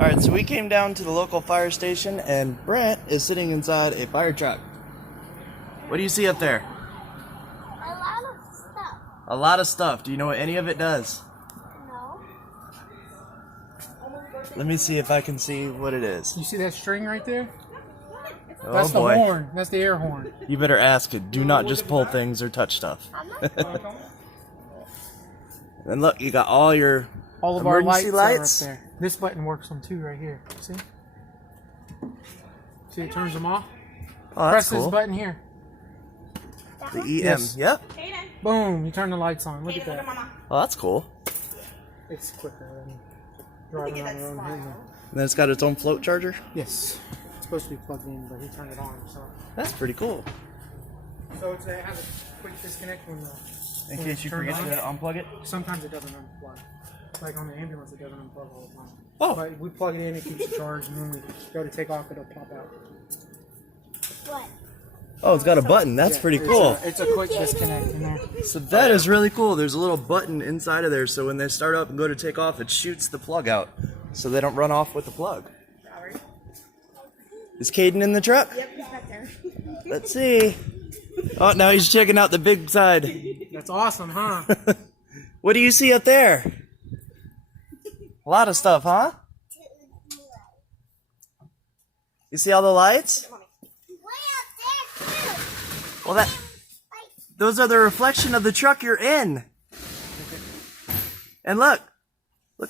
Alright, so we came down to the local fire station and Brent is sitting inside a fire truck. What do you see up there? A lot of stuff. A lot of stuff. Do you know what any of it does? No. Let me see if I can see what it is. You see that string right there? Oh That's boy. the horn. That's the air horn. You better ask it. Do not just pull things or touch stuff. And look, you got all your All of our emergency lights are up there. This button works on 2 right here. See? See, it turns them off. Oh, Press that's cool. this button here. The EM. Yes. Yep. Boom! You turn the lights on. Look at that. Oh, that's cool. It's quicker than driving on your own here. And then it's got its own float charger. Yes. It's supposed to be plugged in, but he turned it on. So That's pretty cool. it has a quick disconnect when the. In when case it's you turned forget on. to unplug it. Sometimes it doesn't unplug. Like on the ambulance, it doesn't unplug all the time. Oh. But we plug it in, it keeps it charged, and when we go to take off, it'll pop out. What? Oh, it's got a button. That's pretty cool. It's a quick disconnect in there. So that is really cool. There's a little button inside of there, so when they start up and go to take off, it shoots the plug out, so they don't run off with the plug. Is Caden in the truck? Yep, he's back there. Let's see. Oh, now he's checking out the big side. That's awesome, huh? What do you see up there? A lot of stuff, huh? You see all the lights? Way up there, too. Well, those are the reflection of the truck you're in. And look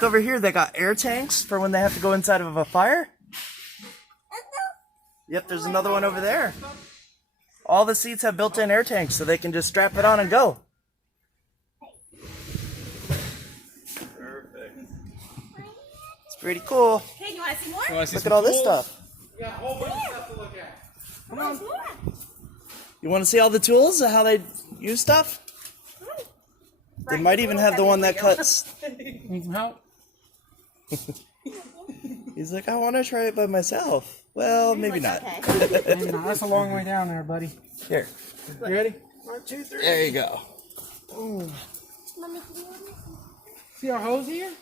over here. They got air tanks for when they have to go inside of a fire. Yep, there's another one over there. All the seats have built-in air tanks, so they can just strap it on and go. Perfect. It's pretty cool. Hey, you want to see more? Look at all this stuff. We got a whole bunch of stuff to look at. Come on. You want to see all the tools and how they use stuff? They might even have the one that cuts. Need some help? He's like, I want to try it by myself. Well, maybe not. Maybe not. That's a long way down there, buddy. Here. You ready? 1, 2, 3. There you go. Ooh. Mommy, can you hold this? See our hose here?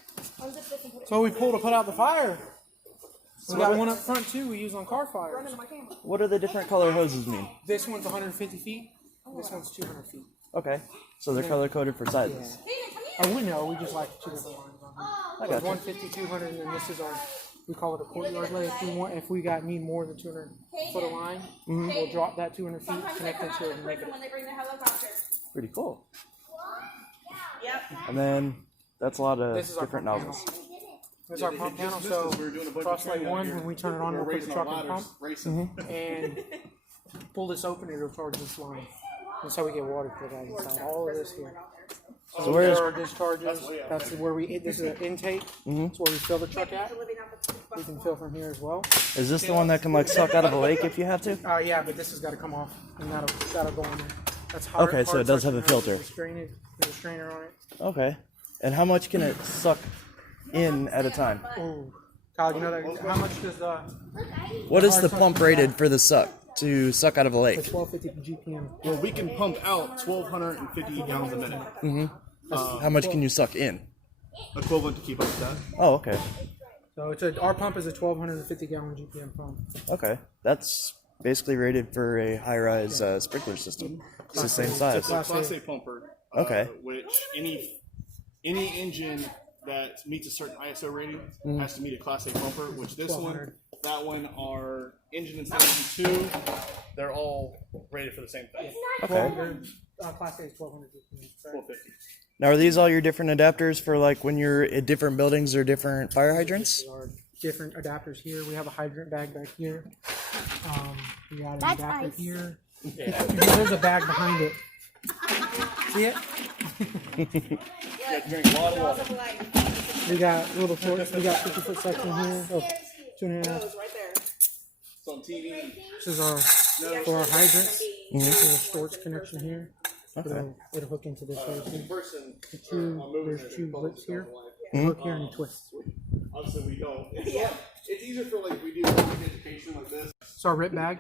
Unzip this and put it So we pull to put out the fire. We got one up front too. We use on car fires. into my camera. What do the different color hoses mean? This one's 150 feet. This one's 200 feet. Okay. So they're color coded for sizes. Oh, we know. We just like 2 different lines on here. I There's got you. 150, 200, and then this is our. We call it a courtyard lay. If we need more than 200 foot of line, we'll drop that 200 feet, connect into it, and make it. When they bring the helicopter. Pretty cool. Yep. And then that's a lot of This is our different pump nozzles. This is our pump panel. So cross light 1, when we turn it on, we'll put the truck in pump and pull this open. It'll charge this line. That's how we get water for that inside. All of this here. So where's our discharges? That's where we. This is an intake. That's where we fill the truck at. We can fill from here as well. is this the one that can like suck out of a lake if you have to? Yeah, but this has got to come off, and that'll go in there. That's hard. Okay, so it does have a filter. There's a strainer on it. Okay. And how much can it suck in at a time? Oh, Kyle, you know that? How much does What is the pump rated for the suck to suck out of a the lake? 1250 GPM? Well, we can pump out 1,250 gallons a minute, How much can you suck in? equivalent to keep up with that. Oh, okay. So our pump is a 1250 gallon GPM pump. Okay. That's basically rated for a high-rise sprinkler system. It's the same size. Class Class A. A pumper. Okay. Which any engine that meets a certain ISO rating has to meet a Class A pumper. Which this 1200. one, that one, are engine installation 2. They're all rated for the same thing. Okay. Class A is 1200 GPM. Sorry. 1250. Now, are these all your different adapters for like when you're at different buildings or different fire hydrants? There are different adapters here. We have a hydrant bag back here. We got an That's adapter nice. here. There's a bag behind it. See it? Drink a lot of water. We got little shorts. We got 50-foot section here. Oh, 2.5. It's on TV. This is for our hydrants. There's a shorts connection here. Okay. It'll hook into this right here. Person, There's 2 lips here. Hook here and a twist. obviously we don't. Yeah. It's easier for like if we do education like this. It's our RIT bag.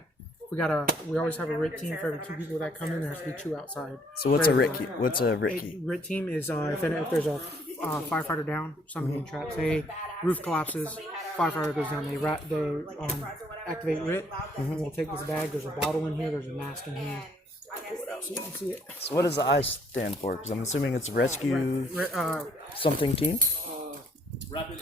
We always have a RIT team for every 2 people that come in. There has to be 2 outside. So what's a RIT key? What's a RIT key? RIT team is if there's a firefighter down, somebody in trap, say roof collapses, firefighter goes down, they activate RIT. And we'll take this bag. There's a bottle in here. There's a mask in here. So you can see it. So what does the I stand for? Because I'm assuming it's rescue something team? Rapid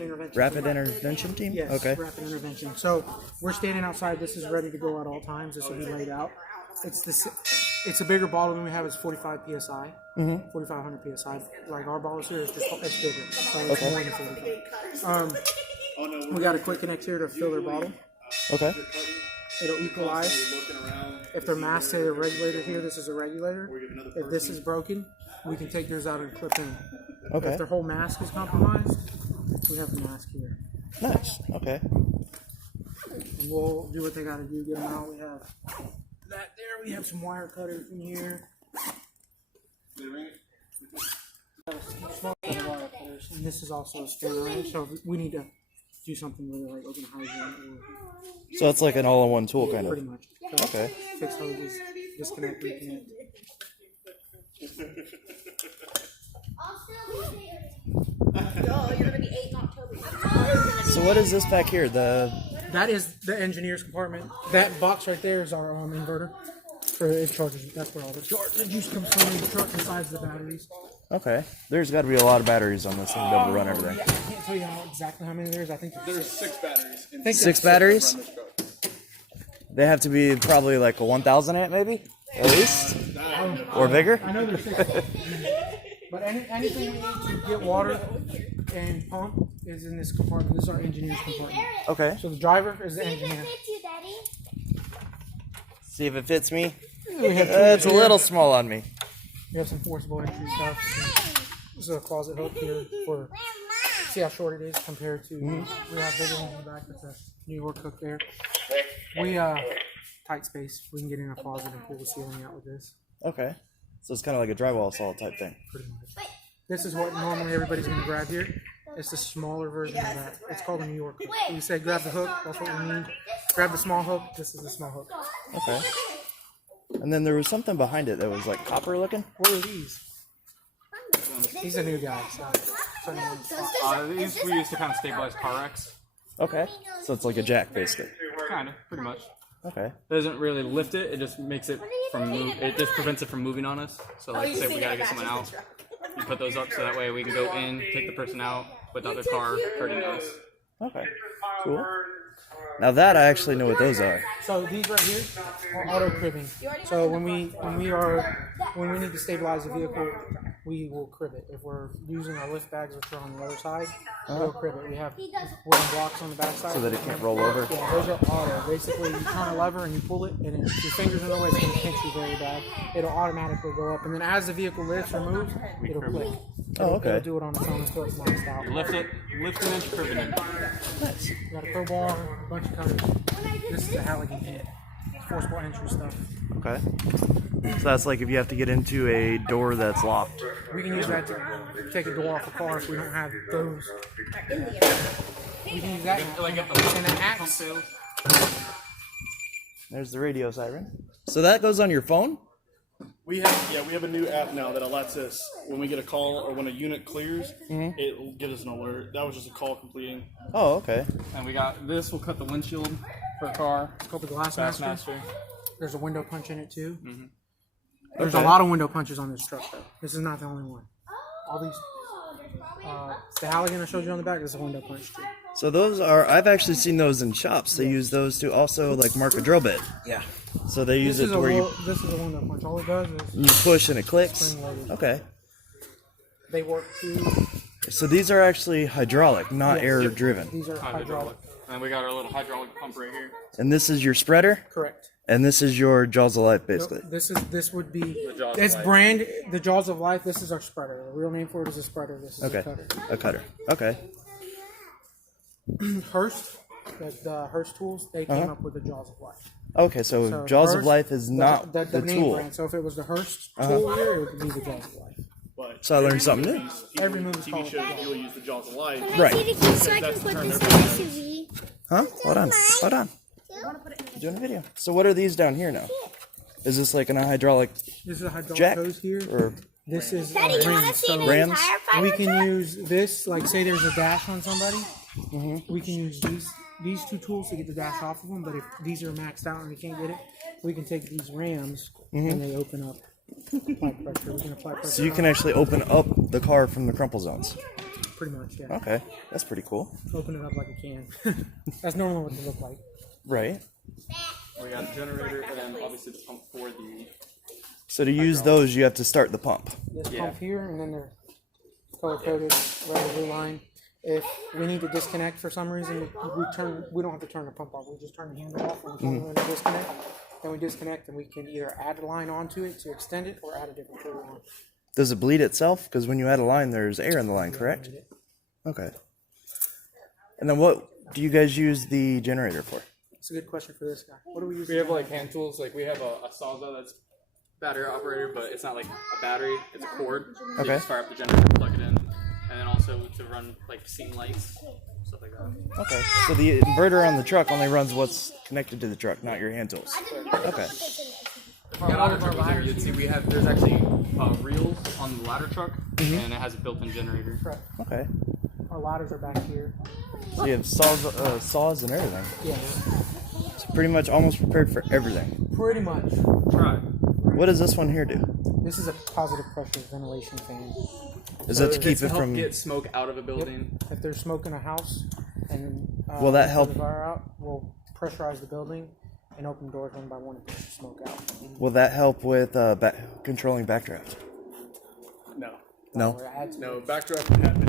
intervention. Rapid intervention team? Yes, Okay. rapid intervention. So we're standing outside. This is ready to go at all times. This will be laid out. It's a bigger bottle than we have. It's 45 psi, 4,500 psi. Like our bottles here, it's bigger. So it's more than 45. We got a quick connect here to fill their bottle. Okay. It'll equalize. If their mask say the regulator here, this is a regulator. If this is broken, we can take yours out and clip in. Okay. If their whole mask is compromised, we have the mask here. Nice. Okay. And we'll do what they got to do. Get them out. We have that there. We have some wire cutters in here. Small wire cutters. And this is also a spinner wrench. So we need to do something with it, like open a hydrant or So it's like an all-in-one tool, kind pretty of. much. Okay. Fix hoses, disconnect, reconnect. Oh, you're gonna be 8 in October. So what is this back here? That is the engineer's compartment. That box right there is our inverter for it charges. That's where all the juice comes from. The truck besides the batteries. Okay. There's got to be a lot of batteries on this thing to be able to run everything. Yeah, I can't tell you exactly how many there is. I think There's 6 batteries. I think 6 batteries? They have to be probably like a 1,000 amp maybe? At least? Or bigger? I know there's 6. But anything we need to get water and pump is in this compartment. This is our engineer's compartment. Okay. So the driver is the engineer. See if it fits me. It's It's a little small on me. We have some forcible entry stuff. This is a closet hook here for see how short it is compared to we have bigger ones in the back. That's a New York hook there. We tight space. We can get in a closet and pull the ceiling out with this. Okay. So it's kind of like a drywall saw type thing. Pretty much. This is what normally everybody's going to grab here. It's the smaller version of that. It's called a New York hook. We say grab the hook. That's what we need. Grab the small hook. This is the small hook. Okay. And then there was something behind it that was like copper looking. What are these? He's a new guy. So These we use to kind of stabilize car wrecks. Okay. So it's like a jack basically. Kind of, pretty much. Okay. It doesn't really lift it. It just makes it from it just prevents it from moving on us. So like say we gotta get someone out, you put those up so that way we can go in, take the person out without their car hurting us. Okay. Cool. Now that I actually know what those are. So these right here are auto cribbing. So when we need to stabilize the vehicle, we will crib it. If we're using our lift bags, which are on the other side, we'll crib it. We have wooden blocks on the back side. So that it can't roll over? Yeah, those are auto. Basically, you turn a lever and you pull it, and if your finger's in the way, it's going to pinch you very bad. It'll automatically go up, and then as the vehicle lifts or moves, it'll click. Oh, okay. It'll do it on its own until it's maxed out. You lift it, lifting it, cribbing it. Nice. We got a crowbar, a bunch of cutters. This is the Halligan kit. Forcible entry stuff. Okay. So that's like if you have to get into a door that's locked. We can use that to take a door off a car if we don't have those. We can use that Like and at an axe. There's the radio siren. So that goes on your phone? We have a new app now that lets us, when we get a call or when a unit clears, it gives us an alert. That was just a call completing. Oh, okay. And we got this will cut the windshield for a car. It's called the Glass Fast Master. Master. There's a window punch in it too. There's a lot of window punches on this truck though. This is not the only one. All these, the Halligan I showed you on the back is a window punch too. So those are, I've actually seen those in shops. They use those to also like mark a drill bit. Yeah. So they use it to where This is a window punch. All it does is you push and it clicks. spring-loaded. Okay. They work too. So these are actually hydraulic, not Yes. air driven. These are hydraulic. And we got our little hydraulic pump right here. And this is your spreader? Correct. And this is your jaws of life, basically. This would be Jaws of it's Life. brand the Jaws of Life. This is our spreader. The real name for it is a spreader. This is Okay. a cutter. A cutter. Okay. Hearst, the Hearst tools, they came up with the Jaws of Life. Okay, so, So jaws of Hearst- life is not the name tool. brand. So if it was the Hearst tool here, it would be the Jaws of Life. But So I learned something new. Every movie's TV called shows usually use the Jaws of Life. Right. See the key so I can put this in the SUV. Huh? Hold on. Hold on. Doing a video. So what are these down here now? Is this like an hydraulic This is a hydraulic jack? hose here. Or This is Daddy, you want to rings. see So the Rams? entire fireworks we can truck? use this, like say there's a dash on somebody, we can use these two tools to get the dash off of them. But if these are maxed out and we can't get it, we can take these rams and they open up. Apply pressure. We can apply pressure. So you can actually open up the car from the crumple zones. Pretty much, yeah. Okay, that's pretty cool. Open it up like a can. That's normally what they look like. Right. We got a generator and then obviously the pump for the. So to use those, you have to start the pump. This pump here, and then they're color coded, red blue line. If we need to disconnect for some reason, we don't have to turn the pump off. We just turn the handle off when we disconnect. Then we disconnect, and we can either add a line onto it to extend it, or add a different cable on. Does it bleed itself? Because when you add a line, there's air in the line, correct? Okay. And then what do you guys use the generator for? That's a good question for this guy. What do we use? We have like hand tools. Like we have a Sawzall that's battery operated, but it's not like a battery. It's a cord. So you just fire up the generator, plug it in, and then also to run like scene lights, stuff like that. Okay. So the inverter on the truck only runs what's connected to the truck, not your hand tools. Okay. You'd see there's actually reels on the ladder truck, and it has a built-in generator. Right. Okay. Our ladders are back here. So you have saws and everything. Yeah. So pretty much almost prepared for everything. Pretty much. Try. What does this one here do? This is a positive pressure ventilation fan. Is that to keep it help from? get smoke out of a building. If there's smoke in a house and Will that we help? put the fire out, we'll pressurize the building and open doors one by one and push the smoke out. Will that help with controlling backdraft? No. No. Or add to No, it backdraft can happen.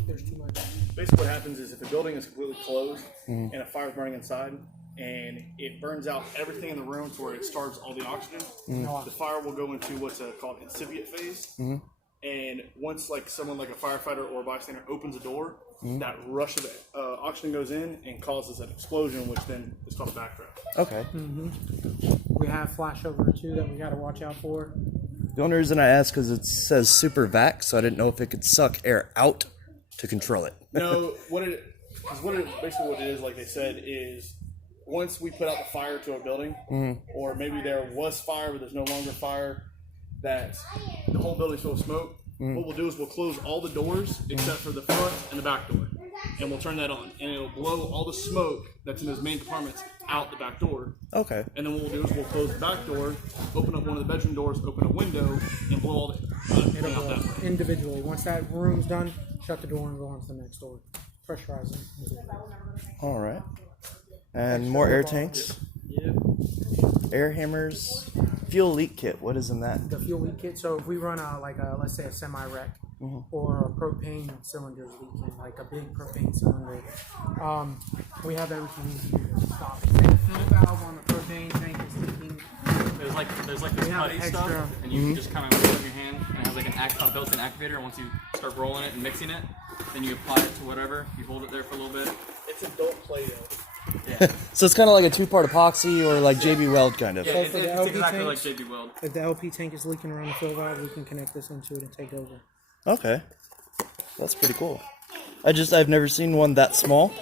if there's too much. Basically, what happens is if the building is completely closed and a fire's burning inside, and it burns out everything in the room to where it starves all the oxygen, the fire will go into what's called incipient phase. And once someone like a firefighter or a bystander opens a door, that rush of oxygen goes in and causes an explosion, which then is called a backdraft. Okay. We have flashover too that we got to watch out for. The only reason I asked because it says super vac, so I didn't know if it could suck air out to control it. No, basically what it is, like they said, is once we put out the fire to a building, or maybe there was fire but there's no longer fire, that the whole building's full of smoke. What we'll do is we'll close all the doors except for the front and the back door, and we'll turn that on, and it'll blow all the smoke that's in those main compartments out the back door. Okay. And then what we'll do is we'll close the back door, open up one of the bedroom doors, open a window, and blow all the thing out that way. Individually. Once that room's done, shut the door and go on to the next door. Pressurize it. All right. And more air tanks. Yeah. Air hammers. Fuel leak kit. What is in that? The fuel leak kit. So if we run let's say a semi-wreck or a propane cylinder's leaking, like a big propane cylinder, we have everything we need to stop it. The fuel valve on the propane tank is leaking. There's like this putty stuff, and you can just kind of put it in your hand, and it has like a built-in activator. And once you start rolling it and mixing it, then you apply it to whatever. You hold it there for a little bit. It's adult Play-Doh. So it's kind of like a two-part epoxy or like JB Weld kind of. Yeah, it's LP exactly tanks? like JB Weld. If the LP tank is leaking around the fuel valve, we can connect this into it and take over. Okay. That's pretty cool. I've never seen one that small.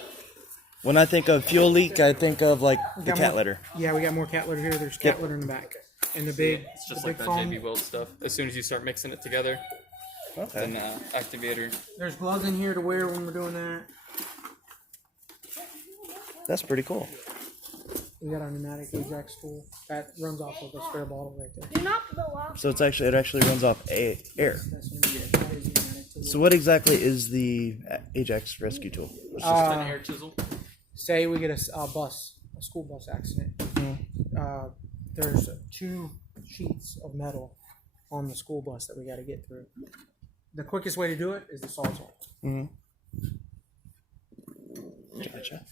When I think of fuel leak, I think of like the cat litter. Yeah, we got more cat litter here. There's cat litter in the back. And the big, It's just the like big that foam. JB Weld stuff. As soon as you start mixing it together, Okay. then activator. There's gloves in here to wear when we're doing that. That's pretty cool. We got our pneumatic Ajax tool that runs off of a spare bottle right there. Do not blow off. So it actually runs off air. That's that is a pneumatic tool. So what exactly is the Ajax rescue tool? It's just an air chisel. Say we get a school bus accident. There's 2 sheets of metal on the school bus that we got to get through. The quickest way to do it is the Sawzall. Gotcha.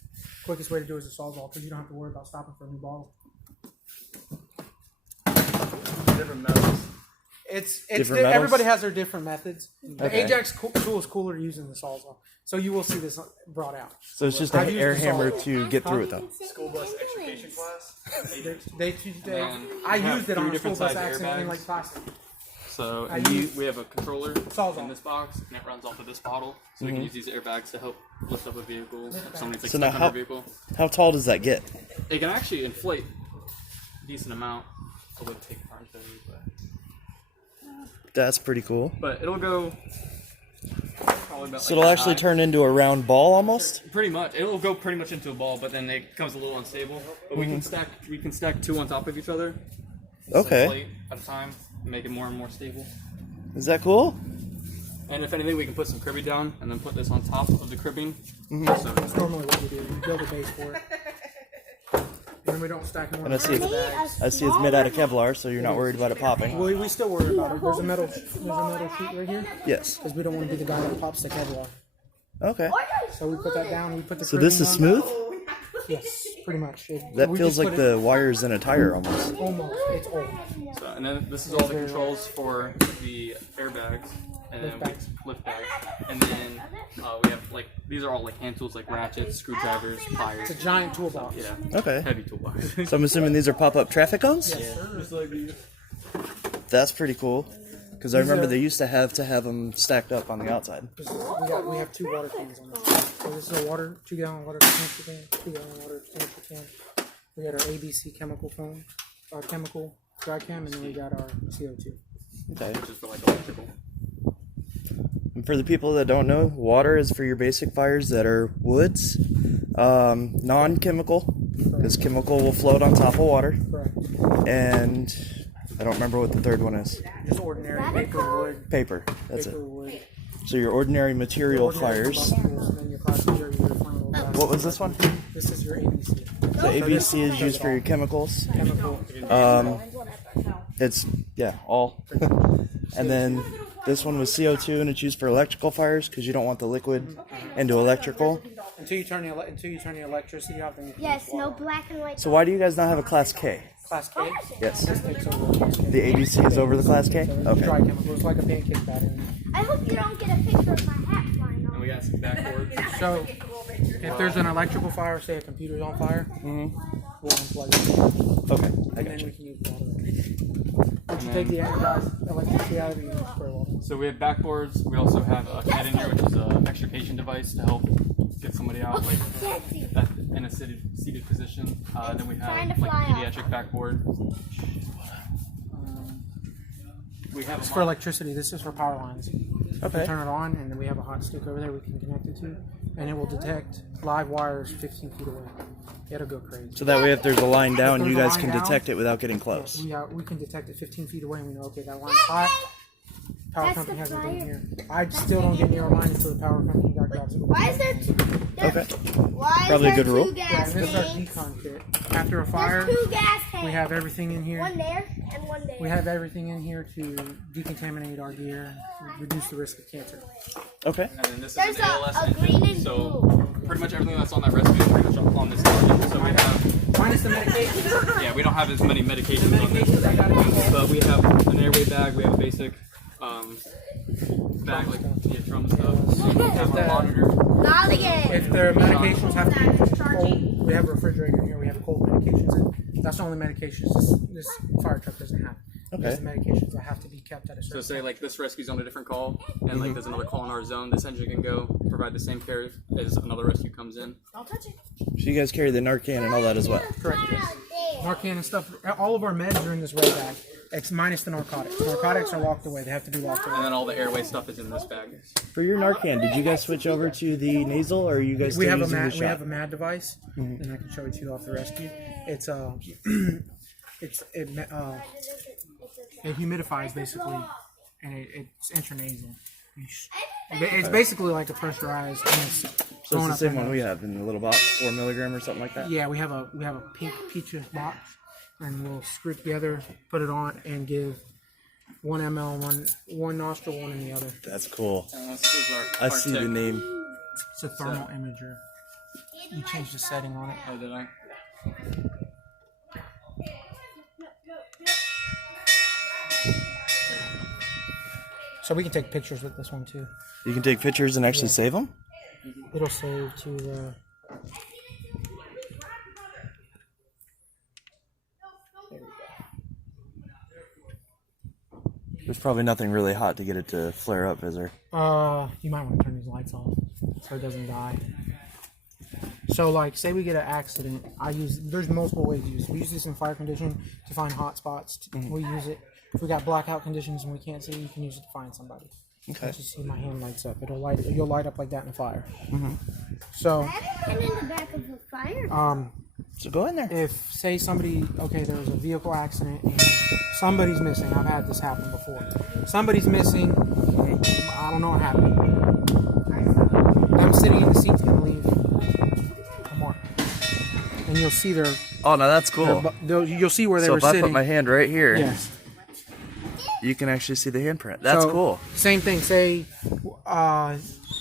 Quickest way to do it is the Sawzall because you don't have to worry about stopping for a new bottle. Different methods. Different metals? Everybody has their different methods. The Okay. Ajax tool is cooler using the Sawzall, so you will see this brought out. So it's just I've an used air the hammer Sawzall. to get through it though. School bus extrication class. I have used it 3 on a school different bus size accident in airbags. Lake Placid. So I and use- we have a controller Sawzall. in this box, and it runs off of this bottle. So we can use these airbags to help lift up a vehicle. If somebody's like So now stuck under a vehicle, how tall does that get? it can actually inflate a decent amount. I wouldn't take it to you, That's pretty cool. but it'll go probably about So like it'll that actually high. turn into a round ball almost? Pretty much. It will go pretty much into a ball, but then it becomes a little unstable. But we can stack two on top of each other. Okay. A plate at a time, and make it more and more stable. Is that cool? And if anything, we can put some cribbing down and then put this on top of the cribbing. That's normally what we do. We build a base for it. And then we don't stack more. And I see in the it's, bags. I see it's made out of Kevlar, so you're not worried about it popping. We still worry about it. There's a metal sheet right here. Yes. Because we don't want to be the guy that pops the Kevlar. Okay. So we put that down. We put the So this is cribbing on. smooth? Yes, pretty much. That we feels just like put the wires in a tire almost. it almost. It's old. So, and then this is all the controls for the airbags and then lift bags. And then we have like these are all like hand tools like ratchets, screwdrivers, pliers. It's a giant toolbox. Yeah. Okay. Heavy toolbox. So I'm assuming these are pop-up traffic cones? Just like these. That's pretty cool. Because I remember they used to have them stacked up on the outside. We have 2 water cans on this. So this is a 2-gallon water extinguisher can, 2-gallon water extinguisher can. We got our ABC chemical foam, our chemical dry cam, and then we got our CO2. Okay. Which is for like electrical. And for the people that don't know, water is for your basic fires that are woods, non-chemical, because chemical will float on top of water. Correct. And I don't remember what the third one is. Just ordinary paper, wood. Paper. That's Paper, it. wood. So your ordinary material fires. And then your class B or your flammable gas. What was this one? This is your ABC. So ABC is used for your chemicals. Chemical. It's, yeah, all. And then this one was CO2 and it's used for electrical fires because you don't want the liquid into electrical. Until you turn the electricity off, then you can Yes, use no water. black and white. So why do you guys not have a Class K? Class K. Yes. This takes over the Class K. The ABC is over the Class K? So it's Okay. dry chemical. It's like a pancake batter. I hope you don't get a picture of my hat flying And off. we got some backboards. So if there's an electrical fire, say a computer's on fire, we'll unplug it. Okay, I And got then you. we can use water. Once you take the electricity out of it, you can spray water. So we have backboards. We also have a kit in here, which is an extrication device to help get somebody out like that in a seated position. Then we Trying have to like fly out. pediatric backboard. We have It's a for electricity. This is for power lines. Okay. We turn it on, and then we have a hot stick over there we can connect it to, and it will detect live wires 15 feet away. It'll go crazy. So that way if there's a line down, there's you a guys line can down, detect it without getting close. We can detect it 15 feet away, and we know, okay, that line's hot. Power That's company the hasn't been flyer. here. I still don't get near a line until the power company guy grabs it. Why is there? Okay. Why Probably a is good there rule. two Yeah, gas and this is our tanks? decon kit. After a fire, There's 2 gas tanks. we have everything in here. one there and one there. We have everything in here to decontaminate our gear, reduce the risk of cancer. Okay. And then this is There's an ALS a engine. green and So blue. pretty much everything that's on that recipe is pretty much on this engine. So we have, Minus the medications. yeah, we don't have as many medications on this. Medications I got it. But we have an airway bag. We have a basic bag like trauma stuff. We have a monitor. Not again. If their medications have to be cold, we have a refrigerator in here. We have cold medications. And that's the only medications this fire truck doesn't have. Okay. There's the medications that have to be kept at a So certain. say like this rescue's on a different call, and like there's another call in our zone. This engine can go provide the same care as another rescue comes in. Don't touch it. So you guys carry the Narcan and all that as well. Correct. Narcan and stuff. All of our meds are in this red bag. It's minus the narcotics. Narcotics are locked away. They have to be locked away. And then all the airway stuff is in this bag. For your Narcan, did you guys switch over to the nasal, or are you guys still We have a using the MAD. shot? We have a MAD device, and I can show it to you off the rescue. It's it humidifies basically, and it's intranasal. It's basically like a pressurized. And it's So it's going the up same your one we nose. have in the little box, 4 milligram or something like that. Yeah, we have a pink peaches box, and we'll screw it together, put it on, and give 1 ml one nostril, one in the other. That's cool. And this is our I see the name. It's a thermal imager. You change the setting on it. Oh, did I? So we can take pictures with this one too. You can take pictures and actually save them? It'll save to the. There's probably nothing really hot to get it to flare up, is there? You might want to turn these lights off so it doesn't die. So, like, say we get an accident, there's multiple ways to use it. We use this in fire condition to find hot spots. We use it if we got blackout conditions and we can't see, you can use it to find somebody. Okay. As you see, my hand lights up. You'll light up like that in the fire. So, I'm in the back of the fire. So go in there. if say somebody, okay, there was a vehicle accident and somebody's missing. I've had this happen before. Somebody's missing. I don't know what happened. I'm sitting in the seat's gonna leave. Come on, and you'll see their. Oh, no, that's cool. You'll see where they So were if I sitting. put my hand right here, Yes. you can actually see the handprint. That's So, cool. Same thing. Say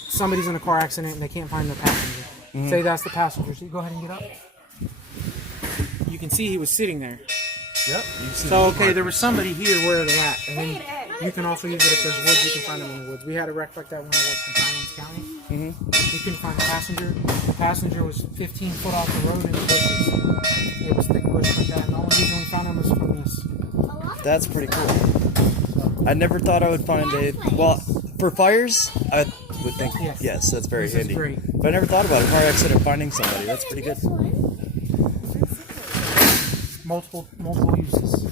somebody's in a car accident and they can't find the passenger. Say that's the passenger. So you go ahead and get up. You can see he was sitting there. Yep. So okay, there was somebody here. Where are they at? And then you can also use it if there's woods. You can find them in the woods. We had a wreck like that when I worked in Highlands County. You couldn't find the passenger. The passenger was 15 foot off the road in the bushes. It was thick bush like that. And the only reason we found him was from this. That's pretty cool. I never thought I would find a. Well, for fires, I would think yes, that's very This is handy. great. But I never thought about a car accident finding somebody. That's pretty good. Multiple uses.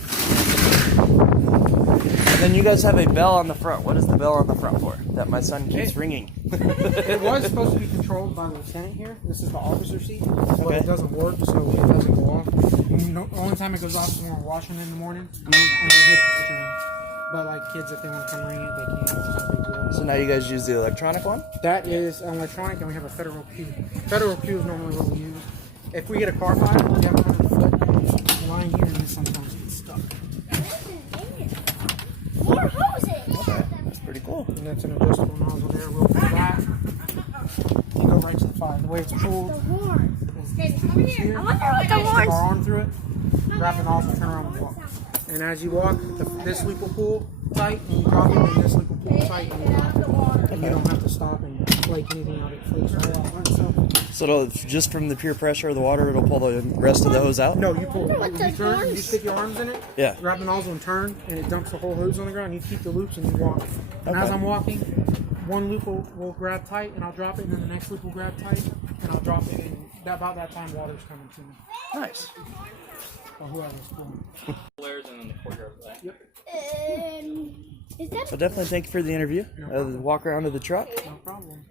And then you guys have a bell on the front. What is the bell on the front for? That my son keeps ringing. It was supposed to be controlled by the lieutenant here. This is the officer seat, but Okay. it doesn't work, so it doesn't go off. The only time it goes off is when we're washing in the morning, and we hit the string. But like kids, if they want to come ring it, they can. It's no big deal. So now you guys use the electronic one? That is an electronic, and we have a federal cue. Federal cue is normally what we use. If we get a car fire, we have 100 foot line here, and this sometimes gets stuck. More hoses. That's pretty cool. And that's an adjustable nozzle there. We'll pull that. You go right to the fire. The way it's pulled The horn. is Over here. I wonder what the stick our horns. arm through it, grab the nozzle, turn around and walk. And as you walk, this loop will pull tight, and you drop it, and this loop will pull tight, and you drop it. And you don't have to stop and flake anything out. It flakes right off by itself. So just from the pure pressure of the water, it'll pull the rest of the hose out? No, you pull it. You turn, you stick your arms in it, Yeah. grab the nozzle and turn, and it dumps the whole hose on the ground. You keep the loops and you walk. And as Okay. I'm walking, one loop will grab tight, and I'll drop it, and then the next loop will grab tight, and I'll drop it, and about that time, water's coming to me. Nice. Or whoever's pulling. Layers and then the courtyard of that. Yep, Is that So definitely thank you for the interview. Walk around to the truck. no problem.